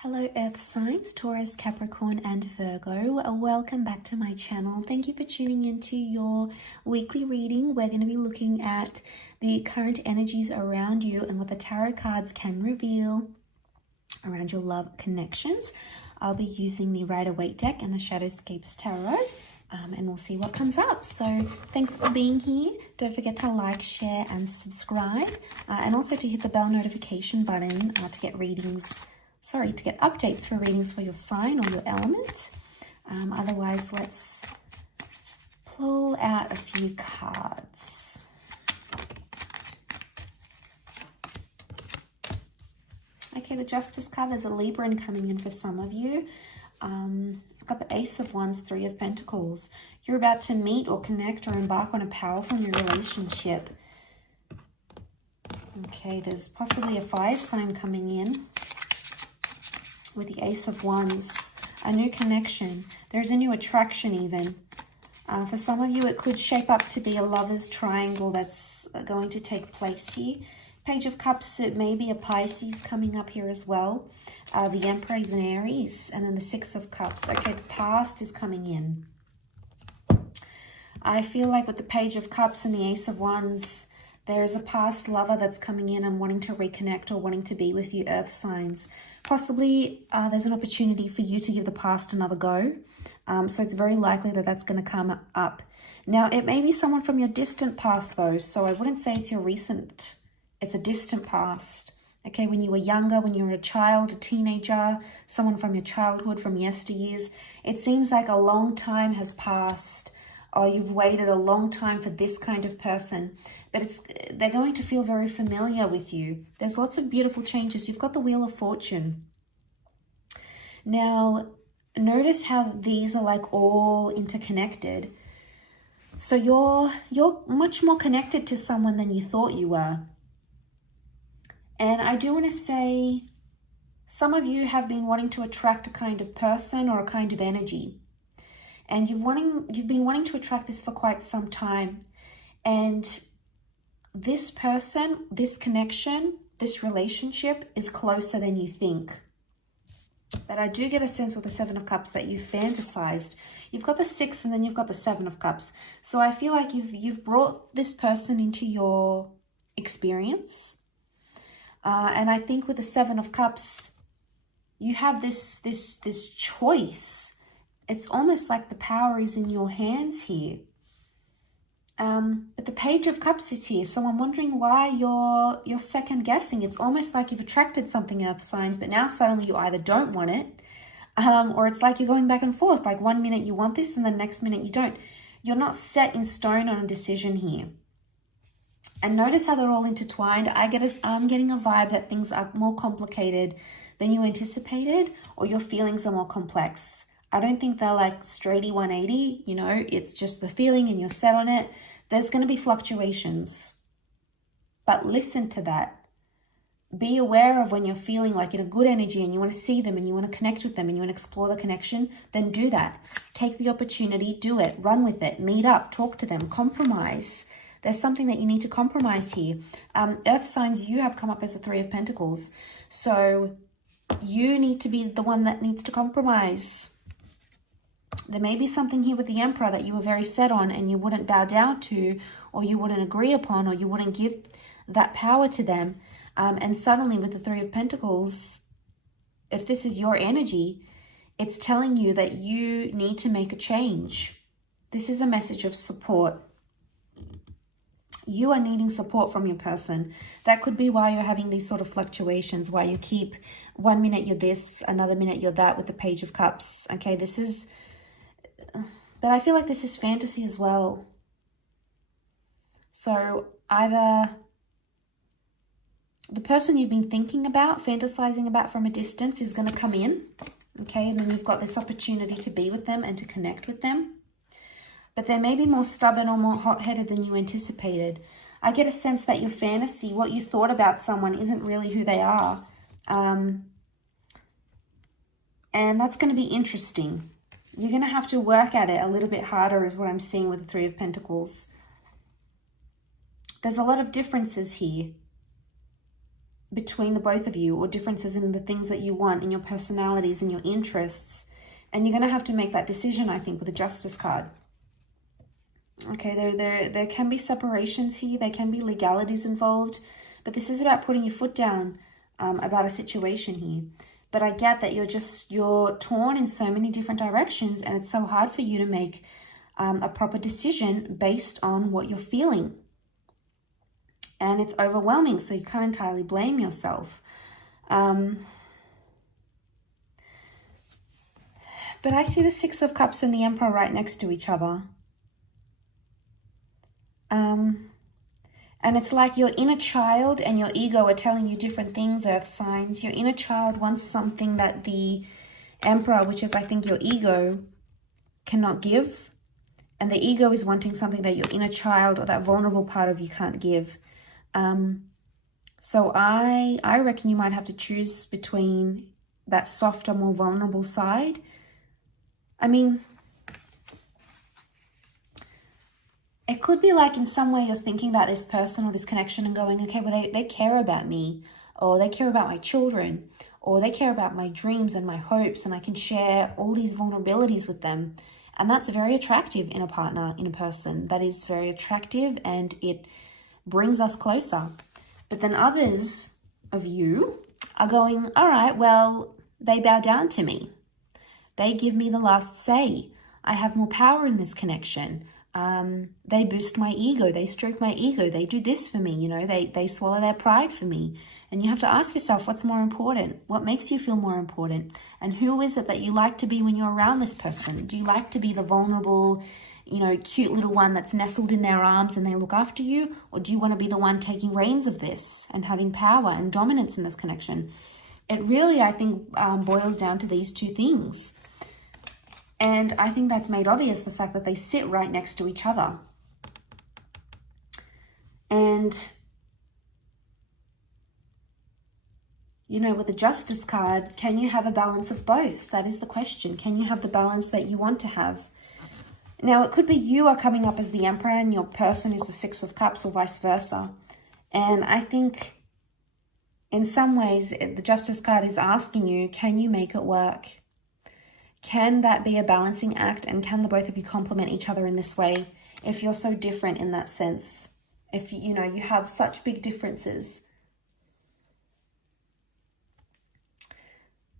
Hello Earth signs, Taurus, Capricorn and Virgo. Welcome back to my channel. Thank you for tuning into your weekly reading. We're going to be looking at the current energies around you and what the tarot cards can reveal around your love connections. I'll be using the Rider-Waite deck and the Shadowscapes Tarot. And we'll see what comes up. So thanks for being here. Don't forget to like, share and subscribe, and also to hit the bell notification button to get updates for readings for your sign or your element. Otherwise, let's pull out a few cards. Okay, the Justice card, there's a Libra coming in for some of you. I've got the Ace of Wands, Three of Pentacles. You're about to meet or connect or embark on a powerful new relationship. Okay, there's possibly a fire sign coming in with the Ace of Wands. A new connection. There's a new attraction even. For some of you, it could shape up to be a lover's triangle that's going to take place here. Page of Cups, it may be a Pisces coming up here as well. The Emperor is an Aries, and then the Six of Cups. Okay, the past is coming in. I feel like with the Page of Cups and the Ace of Wands, there is a past lover that's coming in and wanting to reconnect or wanting to be with you, Earth signs. Possibly there's an opportunity for you to give the past another go. So it's very likely that that's going to come up. Now, it may be someone from your distant past though, so I wouldn't say it's your recent. It's a distant past. Okay, when you were younger, when you were a child, a teenager, someone from your childhood, from yesteryears, it seems like a long time has passed, or you've waited a long time for this kind of person, but they're going to feel very familiar with you. There's lots of beautiful changes. You've got the Wheel of Fortune. Now, notice how these are like all interconnected. So you're much more connected to someone than you thought you were. And I do want to say, some of you have been wanting to attract a kind of person or a kind of energy. And you've been wanting to attract this for quite some time. And this person, this connection, this relationship is closer than you think. But I do get a sense with the Seven of Cups that you've fantasized. You've got the Six and then you've got the Seven of Cups. So I feel like you've brought this person into your experience. And I think with the Seven of Cups, you have this choice. It's almost like the power is in your hands here. But the Page of Cups is here, so I'm wondering why you're second guessing. It's almost like you've attracted something, Earth signs, but now suddenly you either don't want it, or it's like you're going back and forth. Like one minute you want this and the next minute you don't. You're not set in stone on a decision here. And notice how they're all intertwined. I'm getting a vibe that things are more complicated than you anticipated, or your feelings are more complex. I don't think they're like straighty 180, you know, it's just the feeling and you're set on it. There's going to be fluctuations, but listen to that. Be aware of when you're feeling like in a good energy and you want to see them and you want to connect with them and you want to explore the connection, then do that. Take the opportunity, do it, run with it, meet up, talk to them, compromise. There's something that you need to compromise here. Earth signs, you have come up as a Three of Pentacles. So you need to be the one that needs to compromise. There may be something here with the Emperor that you were very set on and you wouldn't bow down to, or you wouldn't agree upon, or you wouldn't give that power to them. And suddenly with the Three of Pentacles, if this is your energy, it's telling you that you need to make a change. This is a message of support. You are needing support from your person. That could be why you're having these sort of fluctuations, why you keep one minute you're this, another minute you're that with the Page of Cups. Okay, but I feel like this is fantasy as well. So either the person you've been thinking about, fantasizing about from a distance is going to come in. Okay, and then you've got this opportunity to be with them and to connect with them. But they may be more stubborn or more hot-headed than you anticipated. I get a sense that your fantasy, what you thought about someone, isn't really who they are. And that's going to be interesting. You're going to have to work at it a little bit harder is what I'm seeing with the Three of Pentacles. There's a lot of differences here. between the both of you, or differences in the things that you want, in your personalities and your interests. And you're going to have to make that decision, I think, with the Justice card. Okay, there can be separations here. There can be legalities involved. But this is about putting your foot down about a situation here. But I get that you're torn in so many different directions, and it's so hard for you to make a proper decision based on what you're feeling. And it's overwhelming, so you can't entirely blame yourself. But I see the Six of Cups and the Emperor right next to each other. And it's like your inner child and your ego are telling you different things, Earth signs. Your inner child wants something that the Emperor, which is I think your ego, cannot give. And the ego is wanting something that your inner child or that vulnerable part of you can't give. So I reckon you might have to choose between that softer, more vulnerable side. I mean, it could be like in some way you're thinking about this person or this connection and going, okay, well, they care about me, or they care about my children, or they care about my dreams and my hopes, and I can share all these vulnerabilities with them. And that's very attractive in a partner, in a person. That is very attractive, and it brings us closer. But then others of you are going, all right, well, they bow down to me. They give me the last say. I have more power in this connection. They boost my ego. They stroke my ego. They do this for me. You know, they swallow their pride for me. And you have to ask yourself, what's more important? What makes you feel more important? And who is it that you like to be when you're around this person? Do you like to be the vulnerable, you know, cute little one that's nestled in their arms and they look after you? Or do you want to be the one taking reins of this and having power and dominance in this connection? It really, I think, boils down to these two things. And I think that's made obvious, the fact that they sit right next to each other. And, you know, with the Justice card, can you have a balance of both? That is the question. Can you have the balance that you want to have? Now, it could be you are coming up as the Emperor and your person is the Six of Cups, or vice versa. And I think in some ways, the Justice card is asking you, can you make it work? Can that be a balancing act, and can the both of you complement each other in this way? If you're so different in that sense, if you know you have such big differences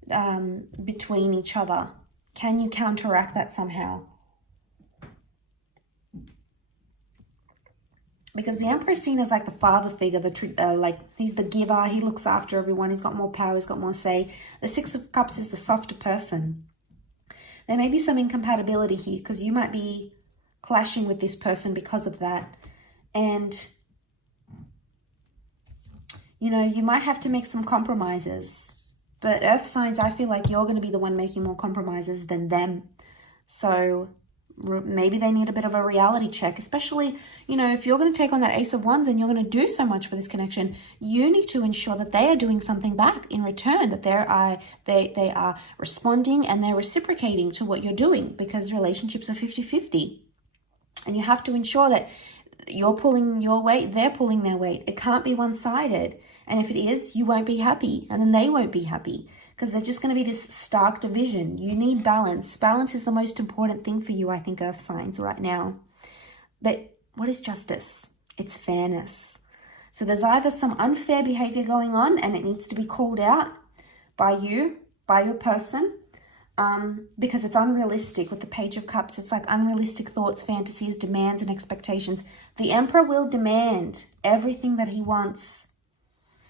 between each other, can you counteract that somehow? Because the Emperor is seen as like the father figure, like he's the giver, he looks after everyone, he's got more power, he's got more say. The Six of Cups is the softer person. There may be some incompatibility here because you might be clashing with this person because of that. And, you know, you might have to make some compromises. But Earth signs, I feel like you're going to be the one making more compromises than them. So maybe they need a bit of a reality check, especially, you know, if you're going to take on that Ace of Wands and you're going to do so much for this connection, you need to ensure that they are doing something back in return, that they are responding and they're reciprocating to what you're doing, because relationships are 50-50. And you have to ensure that you're pulling your weight, they're pulling their weight. It can't be one-sided. And if it is, you won't be happy, and then they won't be happy, because there's just going to be this stark division. You need balance. Balance is the most important thing for you, I think, Earth signs, right now. But what is justice? It's fairness. So there's either some unfair behavior going on and it needs to be called out by you, by your person, because it's unrealistic. With the Page of Cups, it's like unrealistic thoughts, fantasies, demands, and expectations. The Emperor will demand everything that he wants.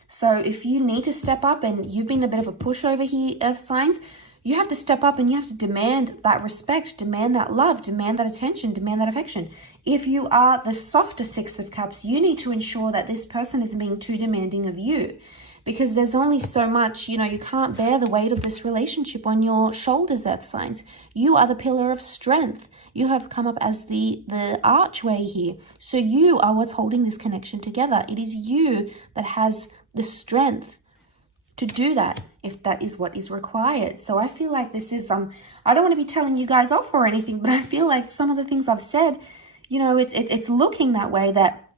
So if you need to step up, and you've been a bit of a pushover here, Earth signs, you have to step up and you have to demand that respect, demand that love, demand that attention, demand that affection. If you are the softer Six of Cups, you need to ensure that this person isn't being too demanding of you, because there's only so much, you know, you can't bear the weight of this relationship on your shoulders, Earth signs. You are the pillar of strength. You have come up as the archway here. So you are what's holding this connection together. It is you that has the strength to do that, if that is what is required. So I feel like this is, I don't want to be telling you guys off or anything, but I feel like some of the things I've said, you know, it's looking that way, that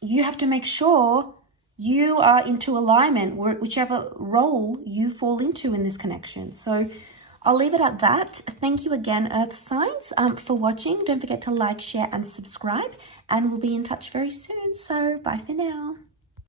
you have to make sure you are into alignment, whichever role you fall into in this connection. So I'll leave it at that. Thank you again, Earth signs, for watching. Don't forget to like, share, and subscribe. And we'll be in touch very soon. So bye for now.